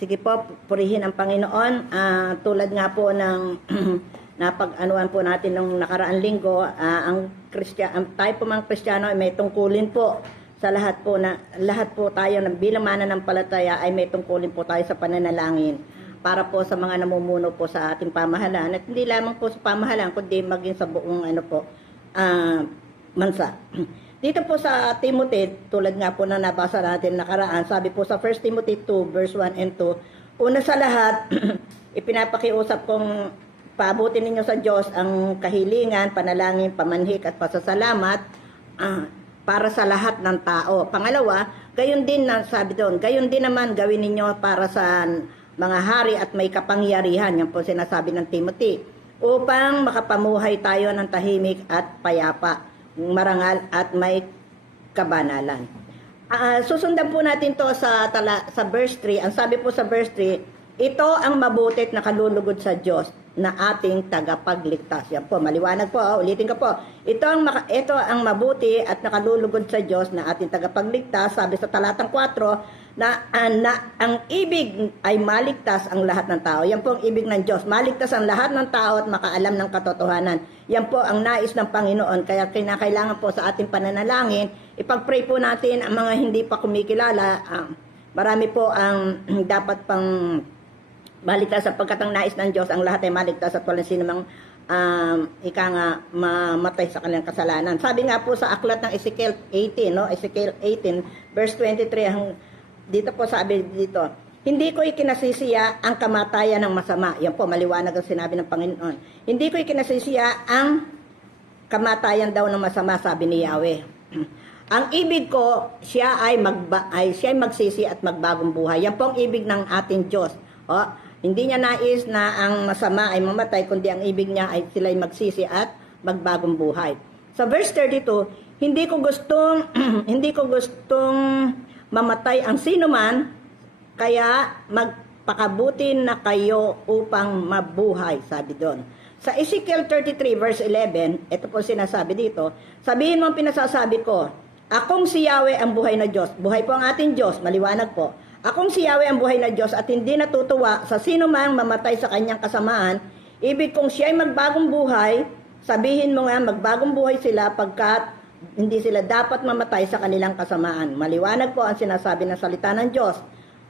Sige po, purihin ang Panginoon. Tulad nga po ng napag-anuan po natin nung nakaraang linggo, tayo po mga Kristiyano ay may tungkulin po sa lahat po tayo bilang mananampalataya ay may tungkulin po tayo sa pananalangin para po sa mga namumuno po sa ating pamahalaan at hindi lamang po sa pamahalaan kundi maging sa buong bansa. Dito po sa Timothy, tulad nga po na nabasa natin nakaraan, sabi po sa 1 Timothy 2 verse 1 and 2, una sa lahat, ipinapakiusap kong paabutin ninyo sa Diyos ang kahilingan, panalangin, pamanhik at pasasalamat para sa lahat ng tao. Pangalawa, gayon din na sabi doon, gayon din naman gawin ninyo para sa mga hari at may kapangyarihan, yan po sinasabi ng Timothy, upang makapamuhay tayo ng tahimik at payapa, marangal at may kabanalan. Susundan po natin to sa verse 3. Ang sabi po sa verse 3, ito ang mabuti at nakalulugod sa Diyos na ating tagapagligtas. Yan po, maliwanag po. Ulitin ko po. Ito ang mabuti at nakalulugod sa Diyos na ating tagapagligtas. Sabi sa talatang 4 na ang ibig ay maligtas ang lahat ng tao. Yan po ang ibig ng Diyos. Maligtas ang lahat ng tao at makaalam ng katotohanan. Yan po ang nais ng Panginoon. Kaya kinakailangan po sa ating pananalangin, ipag-pray po natin ang mga hindi pa kumikilala. Marami po ang dapat pang maligtas sapagkat ang nais ng Diyos ang lahat ay maligtas at walang sinumang mamatay sa kanilang kasalanan. Sabi nga po sa aklat ng Ezekiel 18, no? Ezekiel 18 verse 23, dito po sabi dito, hindi ko ikinasisiya ang kamatayan ng masama. Yan po, maliwanag ang sinabi ng Panginoon. Hindi ko ikinasisiya ang kamatayan daw ng masama, sabi ni Yahweh. Ang ibig ko, siya ay magsisi at magbagong buhay. Yan po ang ibig ng ating Diyos. Hindi niya nais na ang masama ay mamatay, kundi ang ibig niya ay sila'y magsisi at magbagong buhay. Sa verse 32, hindi ko gustong mamatay ang sino man, kaya magpakabuti na kayo upang mabuhay, sabi doon. Sa Ezekiel 33 verse 11, ito po sinasabi dito, sabihin mo ang pinasasabi ko, akong si Yahweh ang buhay na Diyos. Buhay po ang ating Diyos, maliwanag po. Akong si Yahweh ang buhay na Diyos at hindi natutuwa sa sino mang mamatay sa kanyang kasamaan. Ibig kong siya ay magbagong buhay, sabihin mo nga magbagong buhay sila pagkat hindi sila dapat mamatay sa kanilang kasamaan. Maliwanag po ang sinasabi ng salita ng Diyos.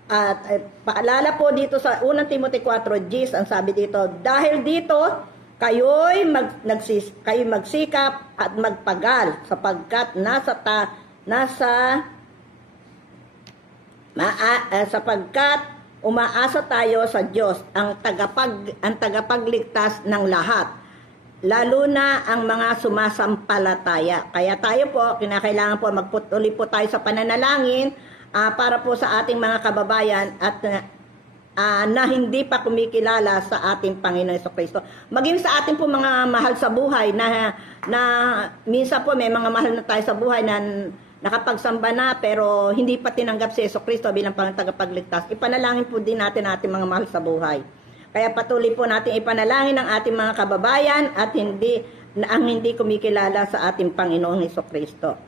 At paalala po dito sa 1 Timothy 4, Gis, ang sabi dito, dahil dito, kayo'y magsikap at magpagal sapagkat sapagkat umaasa tayo sa Diyos ang tagapagligtas ng lahat, lalo na ang mga sumasampalataya. Kaya tayo po, kinakailangan po magpatuloy po tayo sa pananalangin para po sa ating mga kababayan at na hindi pa kumikilala sa ating Panginoon Jesucristo. Maging sa ating po mga mahal sa buhay na minsan po may mga mahal na tayo sa buhay na nakapagsamba na pero hindi pa tinanggap si Jesucristo bilang tagapagligtas. Ipanalangin po din natin ating mga mahal sa buhay. Kaya patuloy po natin ipanalangin ang ating mga kababayan at ang hindi kumikilala sa ating Panginoong Jesucristo.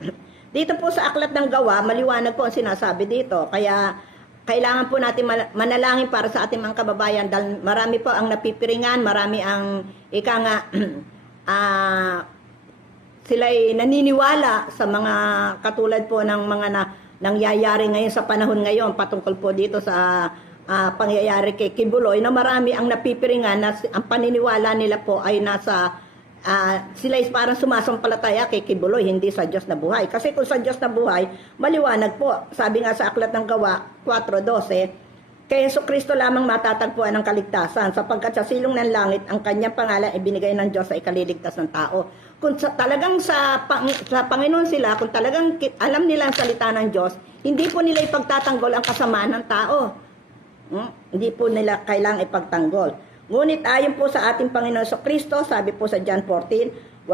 Dito po sa aklat ng Gawa, maliwanag po ang sinasabi dito. Kaya kailangan po natin manalangin para sa ating mga kababayan dahil marami po ang napipiringan, marami ang sila'y naniniwala sa mga katulad po ng mga nangyayari ngayon sa panahon ngayon patungkol po dito sa pangyayari kay Kibuloy na marami ang napipiringan na ang paniniwala nila po ay nasa sila'y parang sumasampalataya kay Kibuloy, hindi sa Diyos na buhay. Kasi kung sa Diyos na buhay, maliwanag po. Sabi nga sa aklat ng Gawa 4:12, kay Jesucristo lamang matatagpuan ang kaligtasan sapagkat sa silong ng langit ang kanyang pangalan ay binigay ng Diyos sa ikaliligtas ng tao. Kung talagang sa Panginoon sila, kung talagang alam nila ang salita ng Diyos, hindi po nila ipagtatanggol ang kasamaan ng tao. Hindi po nila kailangang ipagtanggol. Ngunit ayon po sa ating Panginoon Jesucristo, sabi po sa John 14,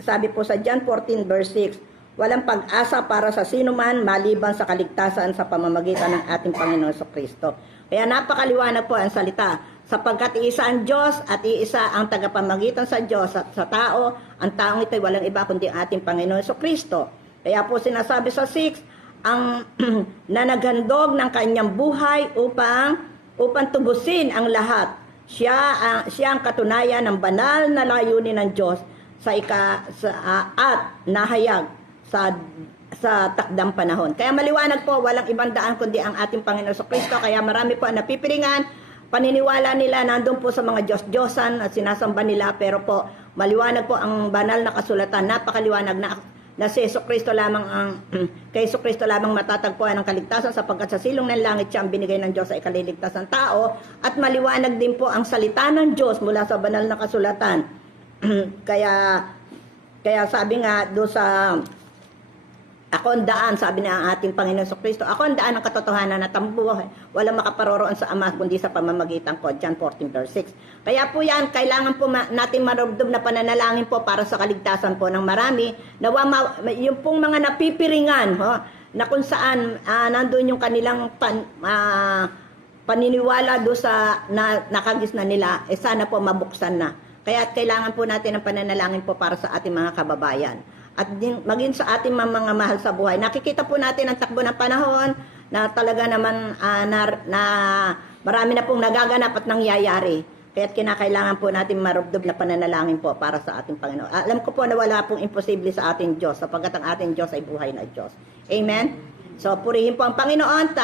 sabi po sa John 14 verse 6, walang pag-asa para sa sino man maliban sa kaligtasan sa pamamagitan ng ating Panginoon Jesucristo. Kaya napakaliwanag po ang salita, sapagkat iisa ang Diyos at iisa ang tagapamagitan sa Diyos at sa tao, ang taong ito'y walang iba kundi ating Panginoon Jesucristo. Kaya po sinasabi sa 6, ang na naghandog ng kanyang buhay upang tubusin ang lahat. Siya ang katunayan ng banal na layunin ng Diyos at nahayag sa takdang panahon. Kaya maliwanag po, walang ibang daan kundi ang ating Panginoon sa Kristo. Kaya marami po ang napipiringan, paniniwala nila nandun po sa mga Diyos-Diyosan at sinasamba nila, pero po maliwanag po ang banal na kasulatan, napakaliwanag na si Jesucristo lamang kay Jesucristo lamang matatagpuan ang kaligtasan, sapagkat sa silong ng langit siya ang binigay ng Diyos sa ikaliligtas ng tao, at maliwanag din po ang salita ng Diyos mula sa banal na kasulatan. kaya sabi nga do sa ako ang daan, sabi ng ating Panginoon Jesucristo, ako ang daan ng katotohanan at ang buhay. Walang makaparoroon sa Ama kundi sa pamamagitan ko. John 14 verse 6. Kaya po yan, kailangan po natin marubdob na pananalangin po para sa kaligtasan po ng marami. Yung pong mga napipiringan, na kung saan nandun yung kanilang paniniwala do sa nakagis na nila, sana po mabuksan na. Kaya kailangan po natin ng pananalangin po para sa ating mga kababayan. At maging sa ating mga mahal sa buhay. Nakikita po natin ang takbo ng panahon na talaga naman na marami na pong nagaganap at nangyayari. Kaya kinakailangan po natin marubdob na pananalangin po para sa ating Panginoon. Alam ko po na wala pong imposible sa ating Diyos, sapagkat ang ating Diyos ay buhay na Diyos. Amen? So, purihin po ang Panginoon.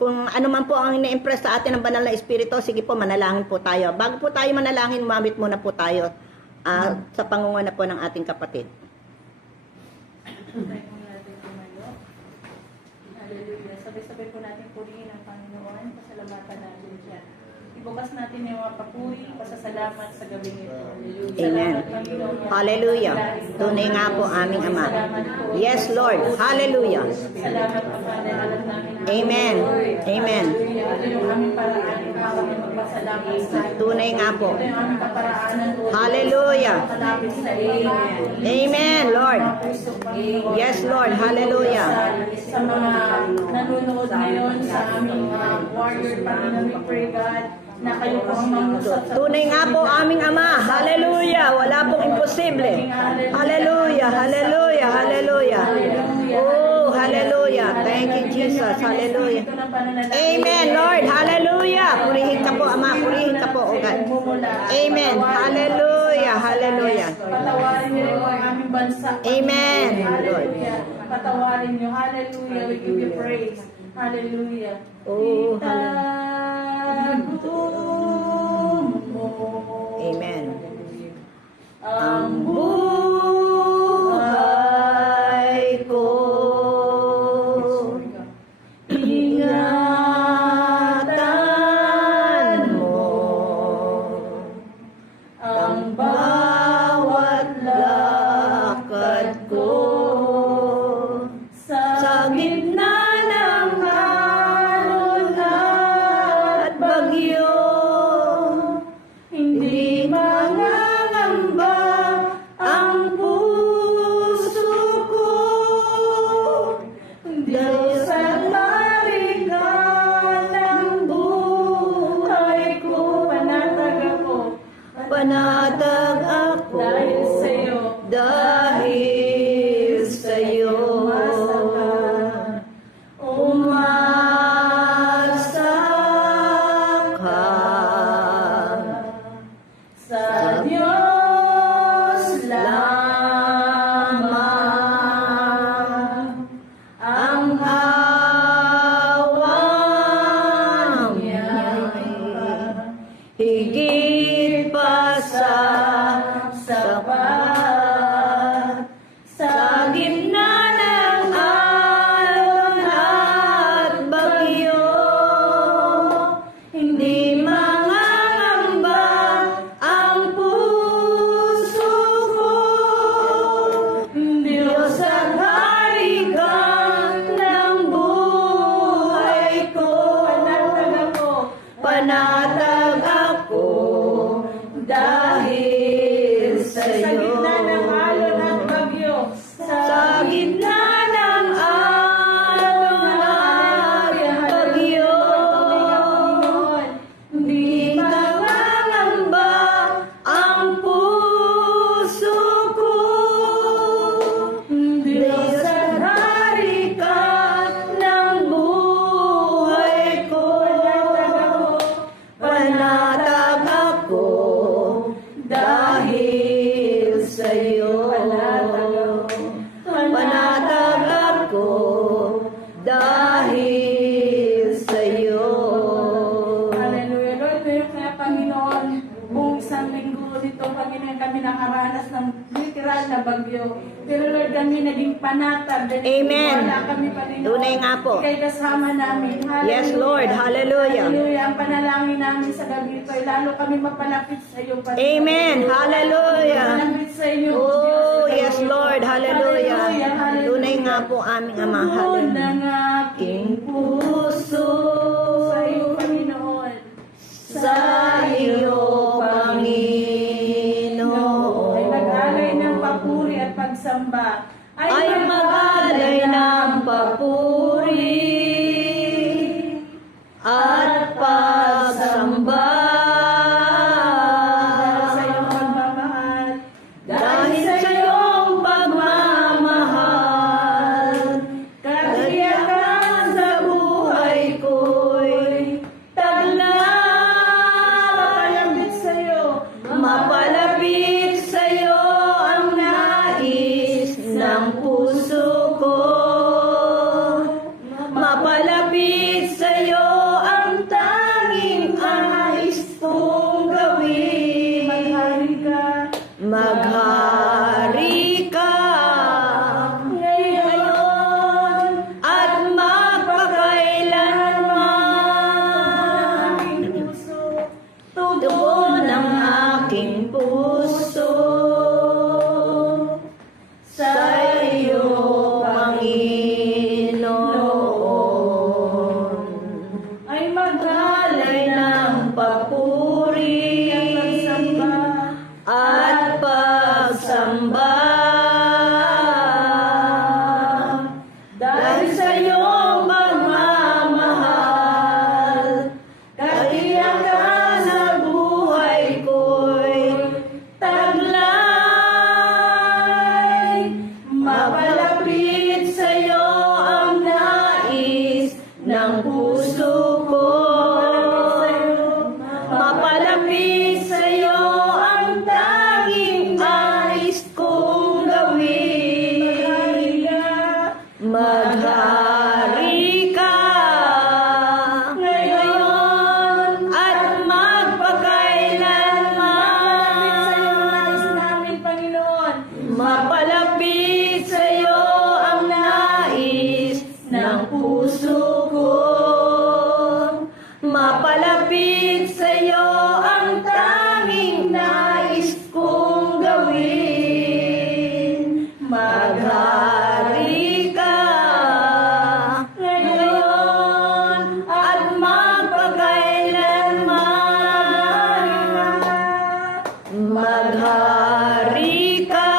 Kung ano man po ang ina-impress sa atin ng banal na Espiritu, sige po, manalangin po tayo. Bago po tayo manalangin, umamit muna po tayo sa pangunguna po ng ating kapatid. Hallelujah. Sabay-sabay po natin purihin ang Panginoon. Pasalamatan natin siya. Ibukas natin yung mga papuri, pasasalamat sa gabi nito. Amen. Hallelujah. Tunay nga po aming Ama. Yes, Lord. Hallelujah. Salamat po, Father. Alam namin. Amen. Amen. Ito yung aming paraan. Kami magpasalamat sa Tunay nga po. ito yung aming kaparaanan. Hallelujah. Malapit sa iyo. Amen, Lord. Yes, Lord. Hallelujah. Sa mga nanonood ngayon sa aming warrior, Panginoon, we pray, God, na kayo po ang mangusap sa Tunay nga po aming Ama. Hallelujah. Wala pong imposible. Hallelujah. Hallelujah. Hallelujah. Oh, hallelujah. Thank you, Jesus. Hallelujah. Amen, Lord. Hallelujah. Purihin ka po, Ama. Purihin ka po, O God. Amen. Hallelujah. Hallelujah. Patawarin niyo rin po ang aming bansa. Amen, Lord. Hallelujah. Patawarin niyo. Hallelujah. We give you praise. Hallelujah. Oh, Itagum mo Amen. ang buhay ko. Ingatan mo ang bawat lakad ko sa gitna ng alon at bagyo. Hindi mangangamba ang puso ko dahil sa larika ng buhay ko. panatag ako Panatag ako dahil sa iyo. dahil sa'yo. panatag. Amen. Wala kami, Panginoon. Tunay nga po. Ika'y kasama namin. Hallelujah. Yes, Lord. Hallelujah. Hallelujah. Ang panalangin namin sa gabi ito ay lalo kami mapalapit sa iyo, Panginoon. Amen. Hallelujah. Mapalapit sa inyo. Oh, yes, Lord. Hallelujah. Hallelujah. Tunay nga po aming Ama. Tugon Hallelujah. ng aking puso sa iyo, Panginoon. Sa iyo, Panginoon. Ay nag-alay ng papuri at pagsamba. Ay mag-alay ng papuri at pagsamba. Sa iyong pagmamahal. Dahil sa iyong pagmamahal, katiyakan sa buhay ko'y taglay. Mapalapit sa iyo. Mapalapit sa iyo ang nais ng puso ko. Mapalapit sa iyo ang tanging nais kong gawin. Maghari ka. Maghari ka ngayon at magpakailanman. Tugon ng aking puso sa iyo, Panginoon. Ay mag-alay Alay ng papuri at pagsamba. Dahil sa iyong pagmamahal, katiyakan sa buhay ko'y taglay. Mapalapit sa iyo ang nais ng puso ko. Mapalapit sa iyo ang tanging nais kong gawin. Maghari ka ngayon at magpakailanman. Mapalapit sa iyo ang nais ng puso ko. Mapalapit sa iyo ang tanging nais kong gawin. Maghari ka ngayon at magpakailanman. Maghari ka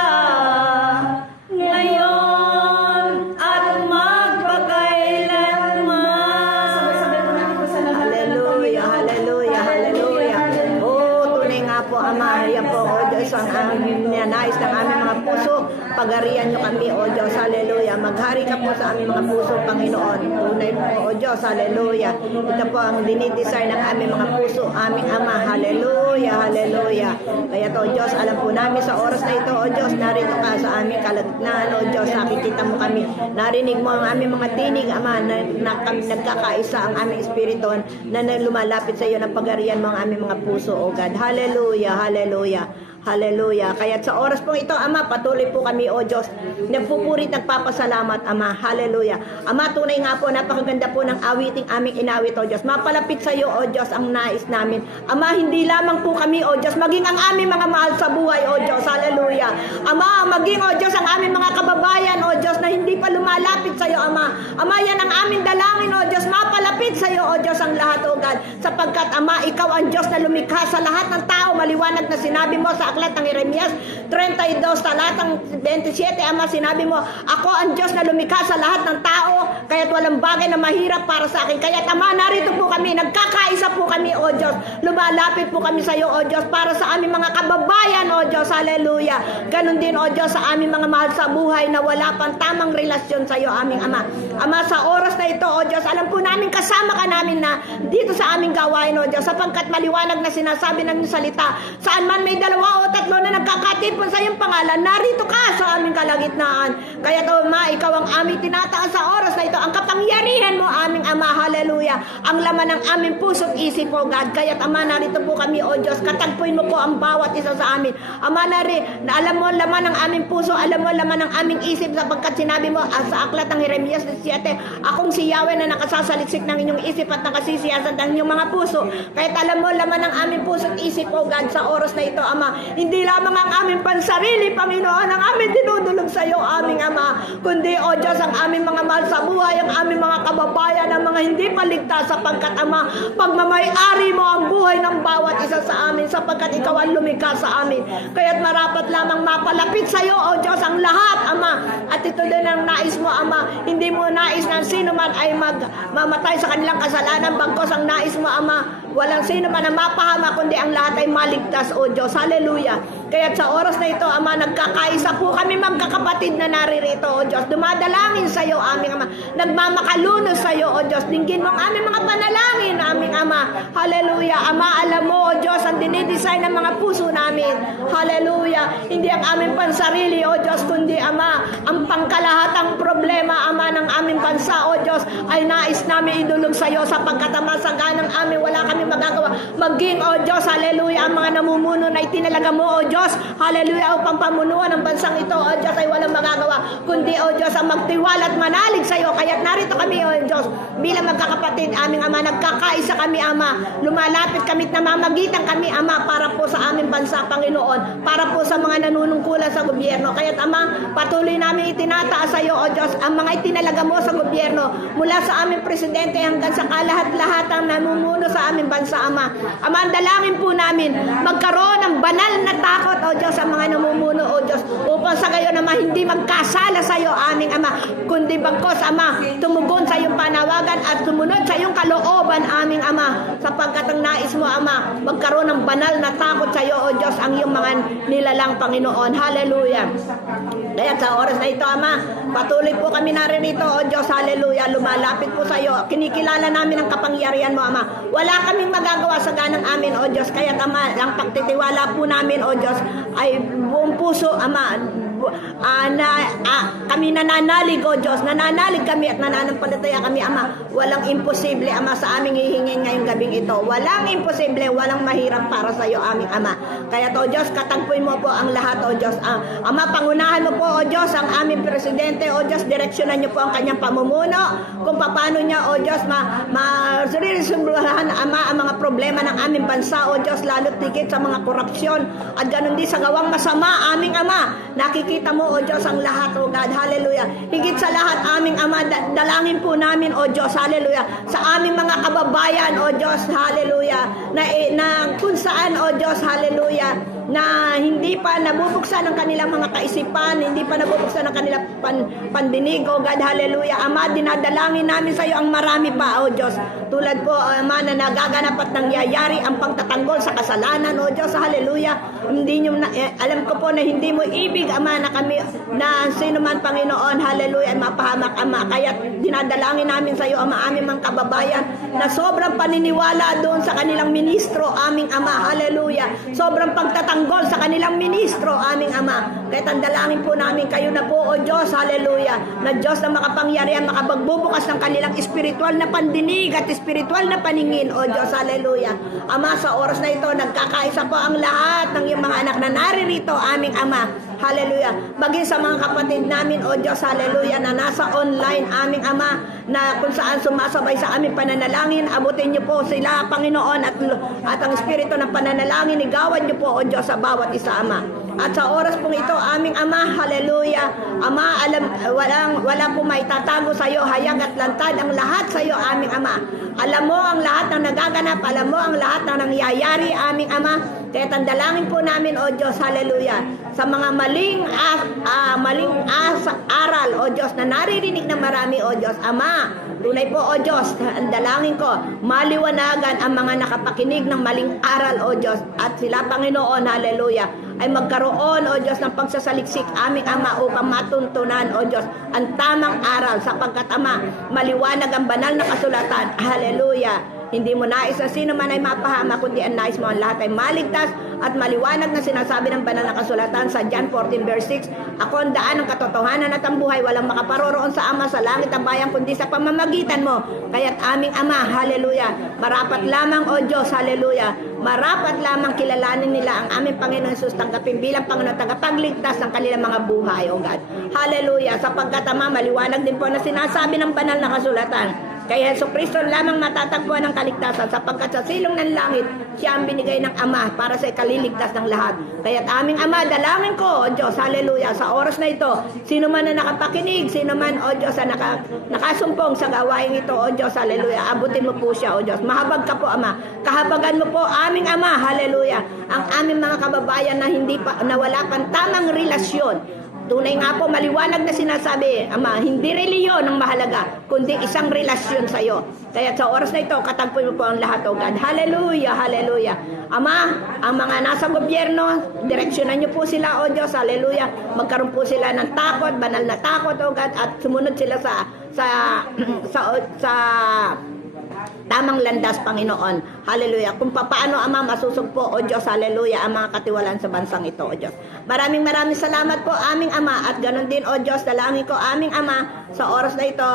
ngayon at magpakailanman. Hallelujah, hallelujah, hallelujah. Oh, tunay nga po, Ama. Yan po, O Diyos, ang aming nais ng aming mga puso. Pagarian niyo kami, O Diyos, hallelujah. Maghari ka po sa aming mga puso, Panginoon. Tunay po, O Diyos, hallelujah. Ito po ang dinidesire ng aming mga puso, aming Ama, hallelujah, hallelujah. Kaya to, O Diyos, alam po namin sa oras na ito, O Diyos, narito ka sa aming kalagitnaan, O Diyos, nakikita mo kami. Narinig mo ang aming mga tinig, Ama, na kami nagkakaisa ang aming espiritu na lumalapit sa iyo ng pagarian mo ang aming mga puso, O God. Hallelujah, hallelujah. Hallelujah. Kaya sa oras pong ito, Ama, patuloy po kami, O Diyos, nagpupurit, nagpapasalamat, Ama. Hallelujah. Ama, tunay nga po, napakaganda po ng awiting aming inawit, O Diyos. Mapalapit sa iyo, O Diyos, ang nais namin. Ama, hindi lamang po kami, O Diyos, maging ang aming mga mahal sa buhay, O Diyos. Hallelujah. Ama, maging, O Diyos, ang aming mga kababayan, O Diyos, na hindi pa lumalapit sa iyo, Ama. Ama, yan ang aming dalangin, O Diyos. Mapalapit sa iyo, O Diyos, ang lahat, O God. Sapagkat, Ama, ikaw ang Diyos na lumikha sa lahat ng tao. Maliwanag na sinabi mo sa aklat ng Jeremias 32, talatang 27, Ama, sinabi mo, ako ang Diyos na lumikha sa lahat ng tao, kaya't walang bagay na mahirap para sa akin. Kaya't, Ama, narito po kami, nagkakaisa po kami, O Diyos. Lumalapit po kami sa iyo, O Diyos, para sa aming mga kababayan, O Diyos. Hallelujah. Ganon din, O Diyos, sa aming mga mahal sa buhay na wala pang tamang relasyon sa iyo, aming Ama. Ama, sa oras na ito, O Diyos, Diyos. Alam po namin kasama ka namin na dito sa aming gawain, O Diyos, sapagkat maliwanag na sinasabi ng iyong salita. Saan man may 2 o 3 na nagkakatipon sa iyong pangalan, narito ka sa aming kalagitnaan. Kaya to, Ma, ikaw ang aming tinataas sa oras na ito. Ang kapangyarihan mo, aming Ama, hallelujah. Ang laman ng aming puso't isip, O God. Kaya Ama, narito po kami, O Diyos. Katagpuin mo po ang bawat isa sa amin. Ama, na alam mo ang laman ng aming puso, alam mo ang laman ng aming isip, sapagkat sinabi mo sa aklat ng Jeremias 17, akong si Yahweh na nakasasaliksik ng inyong isip at nakasisiyasan ng inyong mga puso. Kahit alam mo laman ng aming puso at isip, O God, sa oras na ito, Ama, hindi lamang ang aming pansarili, Panginoon, ang aming dinudulog sa iyo, aming Ama, kundi, O Diyos, ang aming mga mahal sa buhay, ang aming mga kababayan, ang mga hindi paligtas, sapagkat, Ama, pagmamay-ari mo ang buhay ng bawat isa sa amin, sapagkat ikaw ang lumikha sa amin. Kaya't marapat lamang mapalapit sa iyo, O Diyos, ang lahat, Ama, at ito din ang nais mo, Ama. Hindi mo nais na sino man ay mamatay sa kanilang kasalanan, bagkos ang nais mo, Ama, walang sino man na mapahama, kundi ang lahat ay maligtas, O Diyos. Hallelujah. Kaya sa oras na ito, Ama, nagkakaisa po kami magkakapatid na naririto, O Diyos. Dumadalangin sa iyo, aming Ama. Nagmamakalunos sa iyo, O Diyos. Dinggin mo ang aming mga panalangin, aming Ama. Hallelujah. Ama, alam mo, O Diyos, ang dinidesign ng mga puso namin. Hallelujah. Hindi ang aming pansarili, O Diyos, kundi, Ama, ang pangkalahatang problema, Ama, ng aming bansa, O Diyos, ay nais namin idulog sa iyo, sapagkat, Ama, sa ganang amin, wala kami magagawa. Maging, O Diyos, hallelujah, ang mga namumuno na itinalaga mo, O Diyos, hallelujah, upang pamunuan ng bansang ito, O Diyos, ay walang magagawa, kundi, O Diyos, ang magtiwala at manalig sa iyo. Kaya't narito kami, O Diyos, bilang magkakapatid, aming Ama, nagkakaisa kami, Ama, lumalapit kami at namamagitan kami, Ama, para po sa aming bansa, Panginoon, para po sa mga nanunungkulan sa gobyerno. Kaya't, Ama, patuloy namin itinataas sa iyo, O Diyos, ang mga itinalaga mo sa gobyerno, mula sa aming presidente hanggang sa kalahat-lahatang namumuno sa aming bansa, Ama. Ama, ang dalangin po namin, magkaroon ng banal na takot, O Diyos, sa mga namumuno, O Diyos, upang sa gayon, Ama, hindi magkasala sa iyo, aming Ama, kundi bagkos, Ama, tumugon sa iyong panawagan at sumunod sa iyong kalooban, aming Ama, sapagkat ang nais mo, Ama, magkaroon ng banal na takot sa iyo, O Diyos, ang iyong mga nilalang, Panginoon. Hallelujah. Kaya sa oras na ito, Ama, patuloy po kami naririto, O Diyos, hallelujah, lumalapit po sa iyo. Kinikilala namin ang kapangyarihan mo, Ama. Wala kaming magagawa sa ganang amin, O Diyos. Kaya, Ama, ang pagtitiwala po namin, O Diyos, ay buong puso, Ama, kami nananalig, O Diyos, nananalig kami at nananampalataya kami, Ama. Walang imposible, Ama, sa aming hihingin ngayong gabing ito. Walang imposible, walang mahirap para sa iyo, aming Ama. Kaya, O Diyos, katagpuin mo po ang lahat, O Diyos. Ama, pangunahan mo po, O Diyos, ang aming presidente, O Diyos, direksyonan niyo po ang kanyang pamumuno, kung paano niya, O Diyos, ma-resolbahan, Ama, ang mga problema ng aming bansa, O Diyos, lalo't higit sa mga korupsyon at ganun din sa gawang masama, aming Ama. Nakikita mo, O Diyos, ang lahat, O God, hallelujah. Higit sa lahat, aming Ama, dalangin po namin, O Diyos, hallelujah, sa aming mga kababayan, O Diyos, hallelujah, na kung saan, O Diyos, hallelujah, na hindi pa nabubuksan ang kanilang mga kaisipan, hindi pa nabubuksan ang kanilang pandinig, O God, hallelujah. Ama, dinadalangin namin sa iyo ang marami pa, O Diyos. Tulad po, Ama, na nagaganap at nangyayari ang pagtatanggol sa kasalanan, O Diyos, hallelujah. Hindi nyo alam ko po na hindi mo ibig, Ama, na kami, na sino man, Panginoon, hallelujah, mapahamak, Ama. Kaya dinadalangin namin sa iyo, Ama, aming mga kababayan, na sobrang paniniwala doon sa kanilang ministro, aming Ama, hallelujah. Sobrang pagtatanggol sa kanilang ministro, aming Ama. Kaya tandalangin po namin kayo na po, O Diyos, hallelujah, na Diyos na makapangyarihan, makapagbubukas ng kanilang espiritual na pandinig at espiritual na paningin, O Diyos, hallelujah. Ama, sa oras na ito, nagkakaisa po ang lahat ng iyong mga anak na naririto, aming Ama, hallelujah. Maging sa mga kapatid namin, O Diyos, hallelujah, na nasa online, aming Ama, na kung saan sumasabay sa aming pananalangin, abutin niyo po sila, Panginoon, at ang espiritu ng pananalangin, igawan niyo po, O Diyos, sa bawat isa, Ama. At sa oras pong ito, aming Ama, hallelujah, Ama, wala po maitatago sa iyo, hayag at lantad ang lahat sa iyo, aming Ama. Alam mo ang lahat ng nagaganap, alam mo ang lahat ng nangyayari, aming Ama. Kaya tandalangin po namin, O Diyos, hallelujah, sa mga aral, O Diyos, na naririnig ng marami, O Diyos. Ama, tunay po, O Diyos, ang dalangin ko, maliwanagan ang mga nakapakinig ng maling aral, O Diyos. At sila, Panginoon, hallelujah, ay magkaroon, O Diyos, ng pagsasaliksik aming Ama upang matuntunan, O Diyos, ang tamang aral sapagkat, Ama, maliwanag ang banal na kasulatan. Hallelujah. Hindi mo nais na sino man ay mapahama, kundi ang nais mo ang lahat ay maligtas at maliwanag na sinasabi ng banal na kasulatan sa John 14 verse 6. Ako ang daan ng katotohanan at ang buhay, walang makaparoroon sa Ama sa langit ang bayan kundi sa pamamagitan mo. Kaya't aming Ama, hallelujah, marapat lamang, O Diyos, hallelujah, marapat lamang kilalanin nila ang aming Panginoon Jesus, tanggapin bilang Panginoon, tagapagligtas ng kanilang mga buhay, O God. Hallelujah, sapagkat Ama, maliwanag din po na sinasabi ng banal na kasulatan. Kaya Jesucristo lamang matatagpuan ng kaligtasan sapagkat sa silong ng langit, siya ang binigay ng Ama para sa ikaliligtas ng lahat. Kaya't aming Ama, dalangin ko, O Diyos, hallelujah, sa oras na ito, sino man na nakapakinig, sino man, O Diyos, na nakasumpong sa gawain ito, O Diyos, hallelujah, abutin mo po siya, O Diyos. Mahabag ka po, Ama. Kahabagan mo po, aming Ama, hallelujah, ang aming mga kababayan na wala pang tamang relasyon. Tunay nga po, maliwanag na sinasabi, Ama, hindi reliyon ang mahalaga, kundi isang relasyon sa iyo. Kaya sa oras na ito, katagpuin mo po ang lahat, O God. Hallelujah, hallelujah. Ama, ang mga nasa gobyerno, direksyonan niyo po sila, O Diyos, hallelujah. Magkaroon po sila ng takot, banal na takot, O God, at sumunod sila sa tamang landas, Panginoon. Hallelujah. Kung paano, Ama, masusugpo, O Diyos, hallelujah, ang mga katiwalaan sa bansang ito, O Diyos. Maraming salamat po, aming Ama. At ganon din, O Diyos, dalangin ko, aming Ama, sa oras na ito,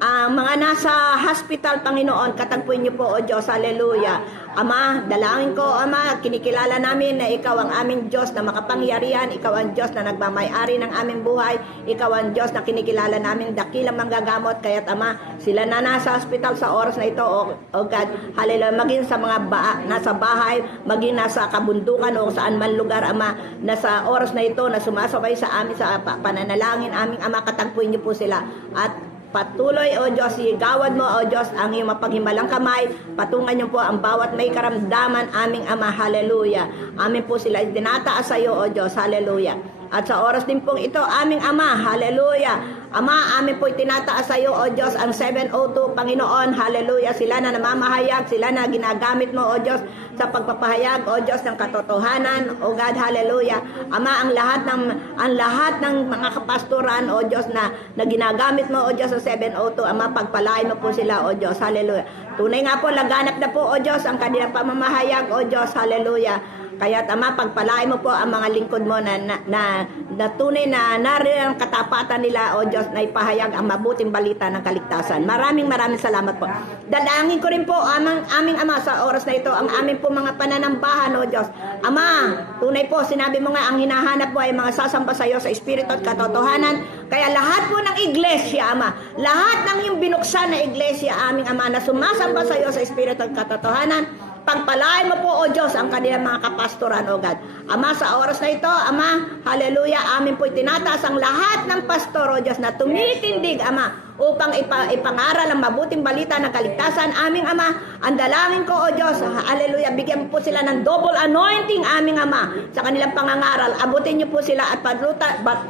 ang mga nasa hospital, Panginoon, katagpuin niyo po, O Diyos, hallelujah. Ama, dalangin ko, Ama, kinikilala namin na Ikaw ang aming Diyos na makapangyarihan, Ikaw ang Diyos na nagmamay-ari ng aming buhay, Ikaw ang Diyos na kinikilala namin dakilang manggagamot, kaya't Ama, sila na nasa hospital sa oras na ito, O God, hallelujah, maging sa mga nasa bahay, maging nasa kabundukan o saan man lugar, Ama, na sa oras na ito na sumasabay sa amin sa pananalangin, aming Ama, katagpuin niyo po sila at patuloy, O Diyos, igawad mo, O Diyos, ang iyong mapaghimalang kamay. Patungan niyo po ang bawat may karamdaman, aming Ama, hallelujah. Amin po sila dinataas sa iyo, O Diyos, hallelujah. At sa oras din pong ito, aming Ama, hallelujah. Ama, amin po itinataas sa iyo, O Diyos, ang 702, Panginoon, hallelujah. Sila na namamahayag, sila na ginagamit mo, O Diyos, sa pagpapahayag, O Diyos, ng katotohanan, O God, hallelujah. Ama, ang lahat ng mga kapastoran, O Diyos, na ginagamit mo, O Diyos, sa 702, Ama, pagpalain mo po sila, O Diyos, hallelujah. Tunay nga po, laganap na po, O Diyos, ang kanilang pamamahayag, O Diyos, hallelujah. Kaya Ama, pagpalain mo po ang mga lingkod mo na tunay na nariyan ang katapatan nila, O Diyos, na ipahayag ang mabuting balita ng kaligtasan. Maraming salamat po. Dalangin ko rin po, aming Ama, sa oras na ito, ang aming po mga pananambahan, O Diyos. Ama, tunay po, sinabi mo nga, ang hinahanap po ay mga sasamba sa iyo sa espiritu at katotohanan. Kaya lahat po ng iglesia, Ama, lahat ng yung binuksan na iglesia, aming Ama, na sumasamba sa iyo sa espiritu at katotohanan, pagpalain mo po, O Diyos, ang kanilang mga kapastoran, O God. Ama, sa oras na ito, Ama, hallelujah, amin po itinataas ang lahat ng pastor, O Diyos, na tumitindig, Ama, upang ipangaral ang mabuting balita ng kaligtasan. Aming Ama, ang dalangin ko, O Diyos, hallelujah, bigyan mo po sila ng double anointing, aming Ama, sa kanilang pangangaral. Abutin niyo po sila at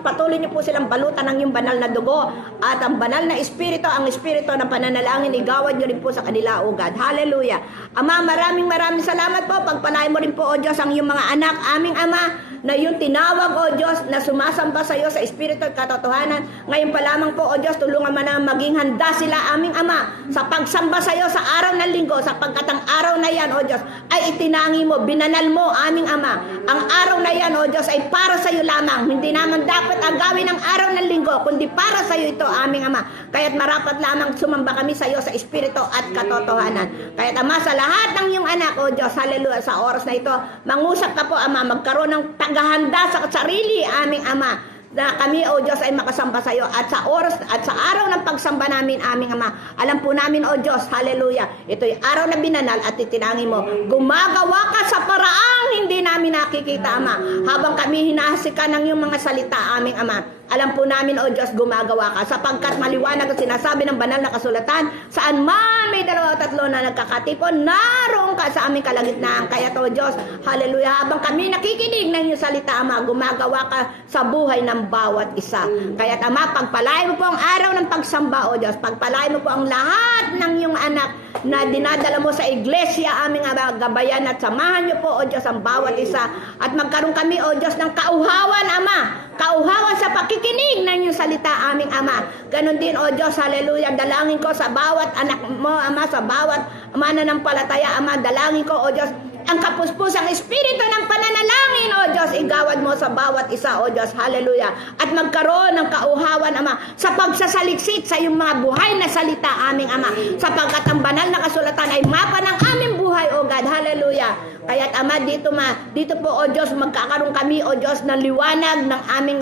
patuloy niyo po silang balutan ng iyong banal na dugo at ang banal na espiritu, ang espiritu ng pananalangin, igawad niyo rin po sa kanila, O God. Hallelujah. Ama, maraming salamat po. Pagpalain mo rin po, O Diyos, ang iyong mga anak, aming Ama, na yung tinawag, O Diyos, na sumasamba sa iyo sa espiritu at katotohanan. Ngayon pa lamang po, O Diyos, tulungan mo na maging handa sila, aming Ama, sa pagsamba sa iyo sa araw ng linggo, sapagkat ang araw na yan, O Diyos, ay itinangi mo, binanal mo, aming Ama. Ang araw na yan, O Diyos, ay para sa iyo lamang. Hindi naman dapat agawin ang araw ng linggo, kundi para sa iyo ito, aming Ama. Kaya't marapat lamang sumamba kami sa iyo sa espiritu at katotohanan. Kaya't Ama, sa lahat ng iyong anak, O Diyos, hallelujah, sa oras na ito, mangusap ka po, Ama, magkaroon ng paghahanda sa sarili, aming Ama, na kami, O Diyos, ay makasamba sa iyo at sa oras at sa araw ng pagsamba namin, aming Ama, alam po namin, O Diyos, hallelujah, ito'y araw na binanal at itinangi mo. Gumagawa ka sa paraang hindi namin nakikita, Ama, habang kami hinahasikan ng iyong mga salita, aming Ama. Alam po namin, O Diyos, gumagawa ka sapagkat maliwanag ang sinasabi ng banal na kasulatan, saan man may 2 o 3 na nagkakatipon, naroon ka sa aming kalagitnaan. Kaya to, Diyos, hallelujah, habang kami nakikinig ng iyong salita, Ama, gumagawa ka sa buhay ng bawat isa. Kaya Ama, pagpalain mo po ang araw ng pagsamba, O Diyos, pagpalain mo po ang lahat ng iyong anak na dinadala mo sa iglesia, aming gabayan, at samahan niyo po, O Diyos, ang bawat isa, at magkaroon kami, O Diyos, ng kauhawan, Ama, kauhawan sa pakikinig ng iyong salita, aming Ama. Ganon din, O Diyos, hallelujah, dalangin ko sa bawat anak mo, Ama, sa bawat mananampalataya, Ama, dalangin ko, O Diyos, ang kapuspusang espiritu ng pananalangin, O Diyos, igawad mo sa bawat isa, O Diyos, hallelujah, at magkaroon ng kauhawan, Ama, sa pagsasaliksik sa iyong mga buhay na salita, aming Ama, sapagkat ang banal na kasulatan ay mapa ng aming buhay, O God, hallelujah. Kaya't Ama, dito po, O Diyos, magkakaroon kami, O Diyos, ng liwanag ng aming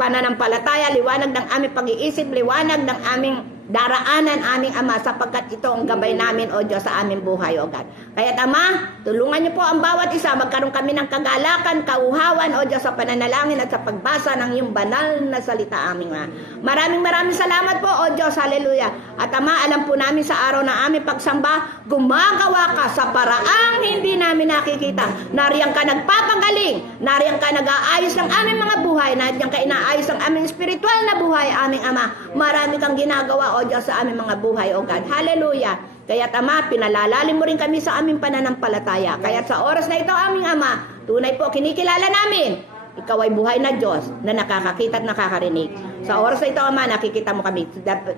pananampalataya, liwanag ng aming pag-iisip, liwanag ng aming daraanan, aming Ama, sapagkat ito ang gabay namin, O Diyos, sa aming buhay, O God. Kaya't Ama, tulungan niyo po ang bawat isa, magkaroon kami ng kagalakan, kauhawan, O Diyos, sa pananalangin at sa pagbasa ng iyong banal na salita, aming Ama. Maraming salamat po, O Diyos, hallelujah. At Ama, alam po namin sa araw na aming pagsamba, gumagawa ka sa paraang hindi namin nakikita. Nariyan ka nagpapagaling, nariyan ka nag-aayos ng aming mga buhay, nariyan ka inaayos ang aming spiritual na buhay, aming Ama. Marami kang ginagawa, O Diyos, sa aming mga buhay, O God. Hallelujah. Kaya't Ama, pinalalalim mo rin kami sa aming pananampalataya. Kaya't sa oras na ito, aming Ama, tunay po, kinikilala namin, ikaw ay buhay na Diyos na nakakakita at nakakarinig. Sa oras na ito, Ama, nakikita mo kami.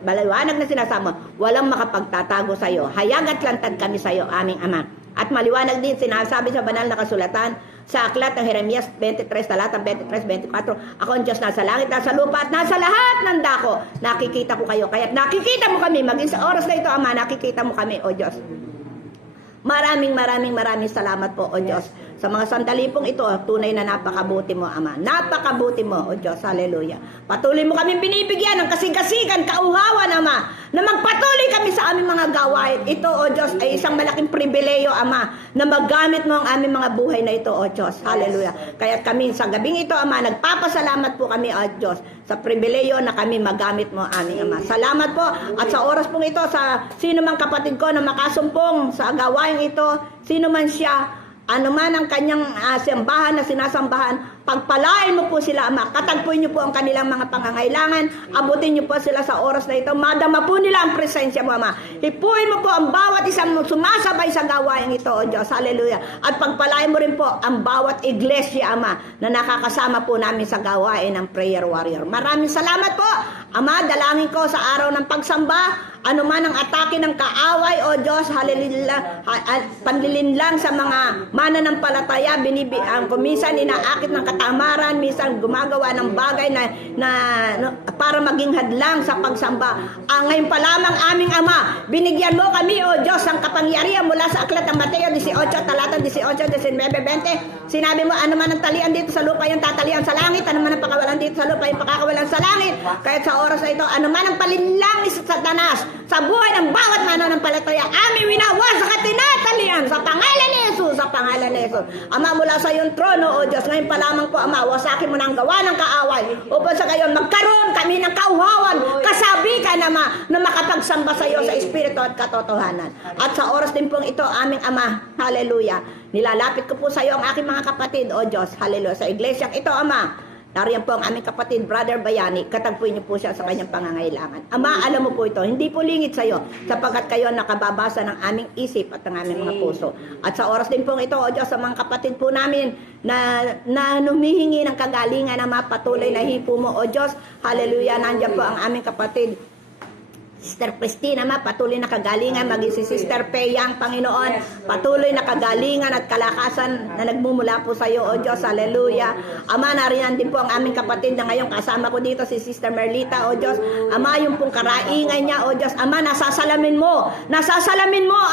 Maliwanag na sinasama, walang makapagtatago sa iyo. Hayag at lantad kami sa iyo, aming Ama. At maliwanag din, sinasabi sa banal na kasulatan, sa aklat ng Jeremias 23, talatang 23, 24, ako ang Diyos nasa langit, nasa lupa, at nasa lahat ng dako. Nakikita ko kayo. Kaya nakikita mo kami, maging sa oras na ito, Ama, nakikita mo kami, O Diyos. Maraming salamat po, O Diyos. Sa mga sandali pong ito, tunay na napakabuti mo, Ama. Napakabuti mo, O Diyos. Hallelujah. Patuloy mo kami binibigyan ng kasigasigan, kauhawan, Ama, na magpatuloy kami sa aming mga gawain. Ito, O Diyos, ay isang malaking pribileyo, Ama, na maggamit mo ang aming mga buhay na ito, O Diyos. Hallelujah. Kaya kami sa gabing ito, Ama, nagpapasalamat po kami, O Diyos, sa pribileyo na kami magamit mo, aming Ama. Salamat po. At sa oras pong ito, sa sino mang kapatid ko na makasumpong sa gawain ito, sino man siya, ano man ang kanyang simbahan na sinasambahan, pagpalain mo po sila, Ama. Katagpuin niyo po ang kanilang mga pangangailangan. Abutin niyo po sila sa oras na ito. Madama po nila ang presensya mo, Ama. Hipuin mo po ang bawat isang sumasabay sa gawain ito, O Diyos. Hallelujah. At pagpalain mo rin po ang bawat iglesia, Ama, na nakakasama po namin sa gawain ng Prayer Warrior. Maraming salamat po, Ama. Dalangin ko sa araw ng pagsamba, ano man ang atake ng kaaway, O Diyos, hallelujah, panlilinlang sa mga mananampalataya, kuminsan inaakit ng katamaran, minsan gumagawa ng bagay na para maging hadlang sa pagsamba. Ngayon pa lamang, aming Ama, binigyan mo kami, O Diyos, ang kapangyarihan mula sa aklat ng Mateo 18, talata 18, 19, 20. Sinabi mo, ano man ang talian dito sa lupa, yung tatalian sa langit, ano man ang pakawalan dito sa lupa, yung pakakawalan sa langit. Kaya sa oras na ito, ano man ang palinlang ni Satanas sa buhay ng bawat mananampalataya, aming winawasak at tinatalian sa pangalan ni Jesus, sa pangalan ni Jesus. Ama, mula sa iyong trono, O Diyos, ngayon pa lamang po, Ama, wasakin mo ng gawa ng kaaway upang sa kayo magkaroon kami ng kauhawan, kasabikan, Ama, na makapagsamba sa iyo sa espiritu at katotohanan. At sa oras din pong ito, aming Ama, hallelujah, nilalapit ko po sa iyo ang aking mga kapatid, O Diyos, hallelujah, sa iglesia ito, Ama. Nariyan po ang aming kapatid, Brother Bayani, katagpuin niyo po siya sa kanyang pangangailangan. Ama, alam mo po ito, hindi po lingit sa iyo, sapagkat kayo nakababasa ng aming isip at ng aming mga puso. At sa oras din po ito, O Diyos, sa mga kapatid po namin na humihingi ng kagalingan, na mapatuloy na hipo mo, O Diyos, hallelujah, nandiyan po ang aming kapatid, Sister Christina, Ma, patuloy na kagalingan, maging si Sister Peyang, Panginoon, patuloy na kagalingan at kalakasan na nagmumula po sa iyo, O Diyos, hallelujah. Ama, nariyan din po ang aming kapatid na ngayon kasama ko dito, si Sister Merlita, O Diyos. Ama, yung pong karaingan niya, O Diyos, Ama, nasasalamin mo,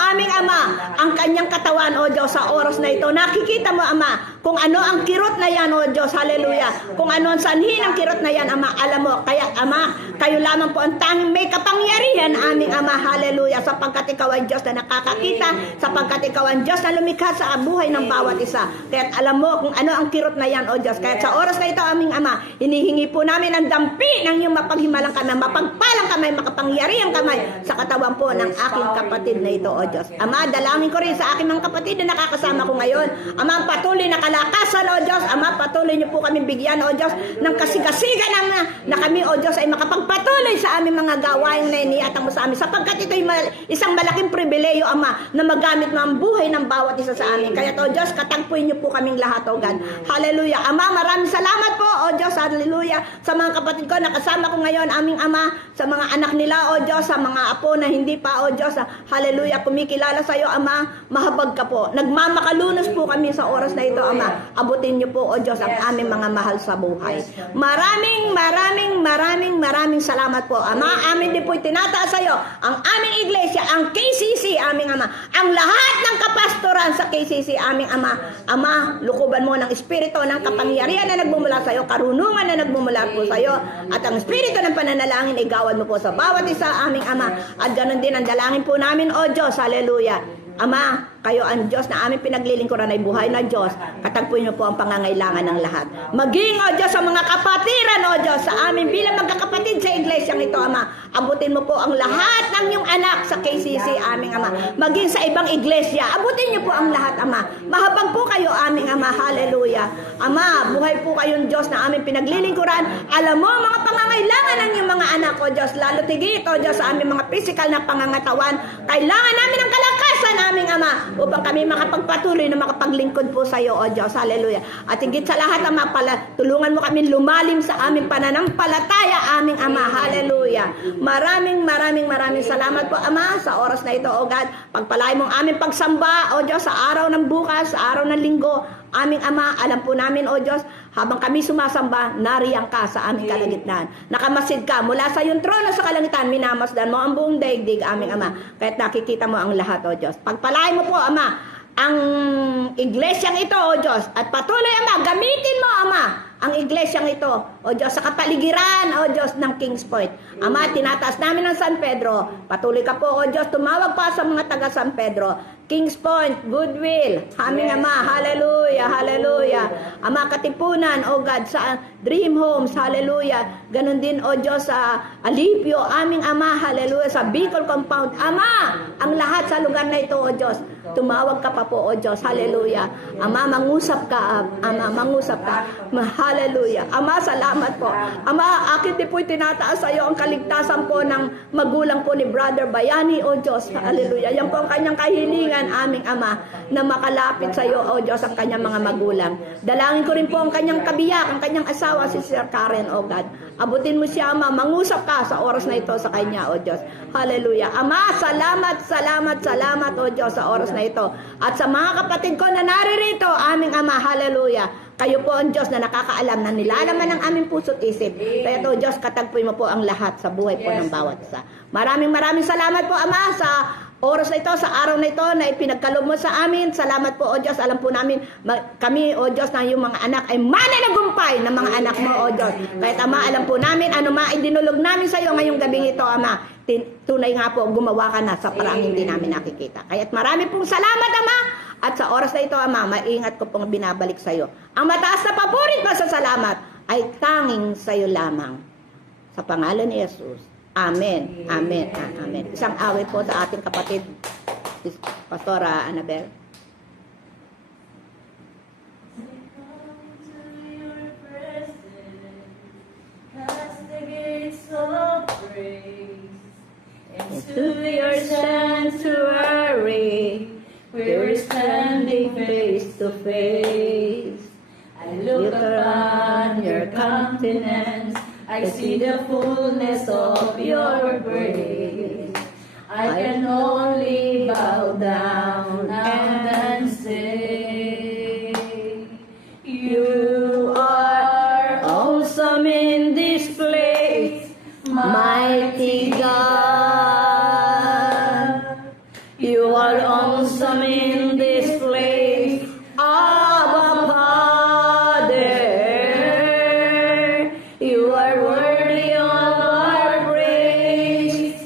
aming Ama, ang kanyang katawan, O Diyos, sa oras na ito. Nakikita mo, Ama, kung ano ang kirot na yan, O Diyos, hallelujah. Kung ano ang sanhin ang kirot na yan, Ama, alam mo, kaya, Ama, kayo lamang po ang tanging may kapangyarihan yan, aming Ama, hallelujah, sapagkat ikaw ang Diyos na nakakakita, sapagkat ikaw ang Diyos na lumikha sa buhay ng bawat isa. Kaya alam mo kung ano ang kirot na yan, O Diyos. Kaya sa oras na ito, aming Ama, hinihingi po namin ang dampi ng iyong mapaghimalang kamay, mapagpalang kamay, makapangyarihang kamay sa katawan po ng aking kapatid na ito, O Diyos. Ama, dalangin ko rin sa aking mga kapatid na nakakasama ko ngayon. Ama, patuloy na kalakasan, O Diyos. Ama, patuloy niyo po kami bigyan, O Diyos, ng kasigasigan na kami, O Diyos, ay makapagpatuloy sa aming mga gawain na iniatang mo sa amin. Sapagkat ito ay isang malaking pribileyo, Ama, na magamit mo ang buhay ng bawat isa sa amin. Kaya, O Diyos, katagpuin niyo po kaming lahat, O God. Hallelujah. Ama, maraming salamat po, O Diyos. Hallelujah. Sa mga kapatid ko, nakasama ko ngayon, aming Ama, sa mga anak nila, O Diyos, sa mga apo na hindi pa, O Diyos. Hallelujah. Kumikilala sa iyo, Ama, mahabag ka po. Nagmamakalunos po kami sa oras na ito, Ama. Abutin niyo po, O Diyos, ang aming mga mahal sa buhay. Maraming salamat po, Ama. Amin din po itinataas sa iyo ang aming iglesia, ang KCC, aming Ama. Ang lahat ng kapastoran sa KCC, aming Ama. Ama, lukuban mo ng espiritu ng kapangyarihan na nagmumula sa iyo, karunungan na nagmumula po sa iyo, at ang espiritu ng pananalangin igawad mo po sa bawat isa, aming Ama. At ganun din ang dalangin po namin, O Diyos. Hallelujah. Ama, kayo ang Diyos na aming pinaglilingkuran ay buhay na Diyos. Katagpuin niyo po ang pangangailangan ng lahat. Maging, O Diyos, sa mga kapatiran, O Diyos, sa amin bilang magkakapatid sa iglesyang ito, Ama. Abutin mo po ang lahat ng iyong anak sa KCC, aming Ama. Maging sa ibang iglesia, abutin niyo po ang lahat, Ama. Mahabag po kayo, aming Ama. Hallelujah. Ama, buhay po kayong Diyos na aming pinaglilingkuran. Alam mo ang mga pangangailangan ng iyong mga anak, O Diyos. Lalo tigit, O Diyos, sa aming mga physical na pangangatawan. Kailangan namin ng kalakasan, aming Ama, upang kami makapagpatuloy na makapaglingkod po sa iyo, O Diyos. Hallelujah. At higit sa lahat, Ama, tulungan mo kami lumalim sa aming pananampalataya, aming Ama. Hallelujah. Maraming salamat po, Ama, sa oras na ito, O God. Pagpalain mong aming pagsamba, O Diyos, sa araw ng bukas, sa araw ng linggo, aming Ama. Alam po namin, O Diyos, habang kami sumasamba, nariyan ka sa aming kalagitnaan. Nakamasid ka mula sa iyong trono sa kalangitan, minamasdan mo ang buong daigdig, aming Ama. Kaya't nakikita mo ang lahat, O Diyos. Pagpalain mo po, Ama, ang iglesyang ito, O Diyos, at patuloy, Ama, gamitin mo, Ama, ang iglesyang ito, O Diyos, sa kapaligiran, O Diyos, ng Kings Point. Ama, tinataas namin ang San Pedro. Patuloy ka po, O Diyos, tumawag pa sa mga taga San Pedro. Kings Point, Goodwill, aming Ama, hallelujah, hallelujah. Ama, Katipunan, O God, sa Dream Homes, hallelujah. Ganon din, O Diyos, sa Alipio, aming Ama, hallelujah, sa Bicol Compound. Ama, ang lahat sa lugar na ito, O Diyos, tumawag ka pa po, O Diyos, hallelujah. Ama, mangusap ka, Ama, mangusap ka. Hallelujah. Ama, salamat po. Ama, akin din po itinataas sa iyo ang kaligtasan po ng magulang po ni Brother Bayani, O Diyos. Hallelujah. Yan po ang kanyang kahilingan, aming Ama, na makalapit sa iyo, O Diyos, ang kanyang mga magulang. Dalangin ko rin po ang kanyang kabiyak, ang kanyang asawa, si Sir Karen, O God. Abutin mo siya, Ama. Mangusap ka sa oras na ito sa kanya, O Diyos. Hallelujah. Ama, salamat, O Diyos, sa oras na ito. At sa mga kapatid ko na naririto, aming Ama, hallelujah. Kayo po ang Diyos na nakakaalam na nilalaman ng aming puso't isip. Kaya to, Diyos, katagpuin mo po ang lahat sa buhay po ng bawat isa. Maraming salamat po, Ama, sa oras na ito, sa araw na ito na ipinagkaloob mo sa amin. Salamat po, O Diyos. Alam po namin, kami, O Diyos, na yung mga anak ay mananagumpay ng mga anak mo, O Diyos. Kahit, Ama, alam po namin, ano idinulog namin sa iyo ngayong gabing ito, Ama. Tunay nga po, gumawa ka na sa parang hindi namin nakikita. Kaya't marami pong salamat, Ama. At sa oras na ito, Ama, maingat ko pong binabalik sa iyo. Ang mataas na paborit pa sa salamat ay tanging sa iyo lamang. Sa pangalan ni Jesus. Amen. Amen. Amen. Isang awit po sa ating kapatid, Pastora Annabel. Into your sanctuary, we're standing face to face. I look upon your countenance, I see the fullness of your grace. I can only bow down and say, you are awesome in this place, mighty God. You are awesome in this place, Abba Father. You are worthy of our praise.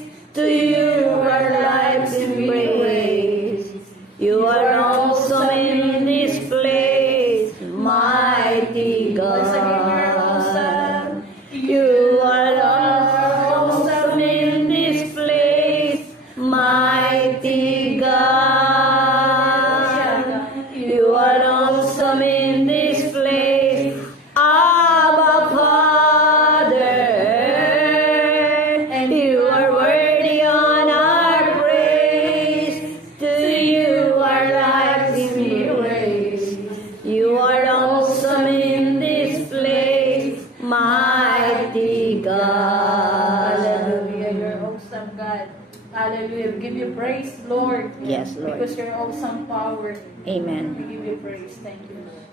Hallelujah. We give you praise, Lord. Yes, Lord. Because you're awesome power. Amen. We give you praise. Thank you, Lord.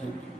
Amen.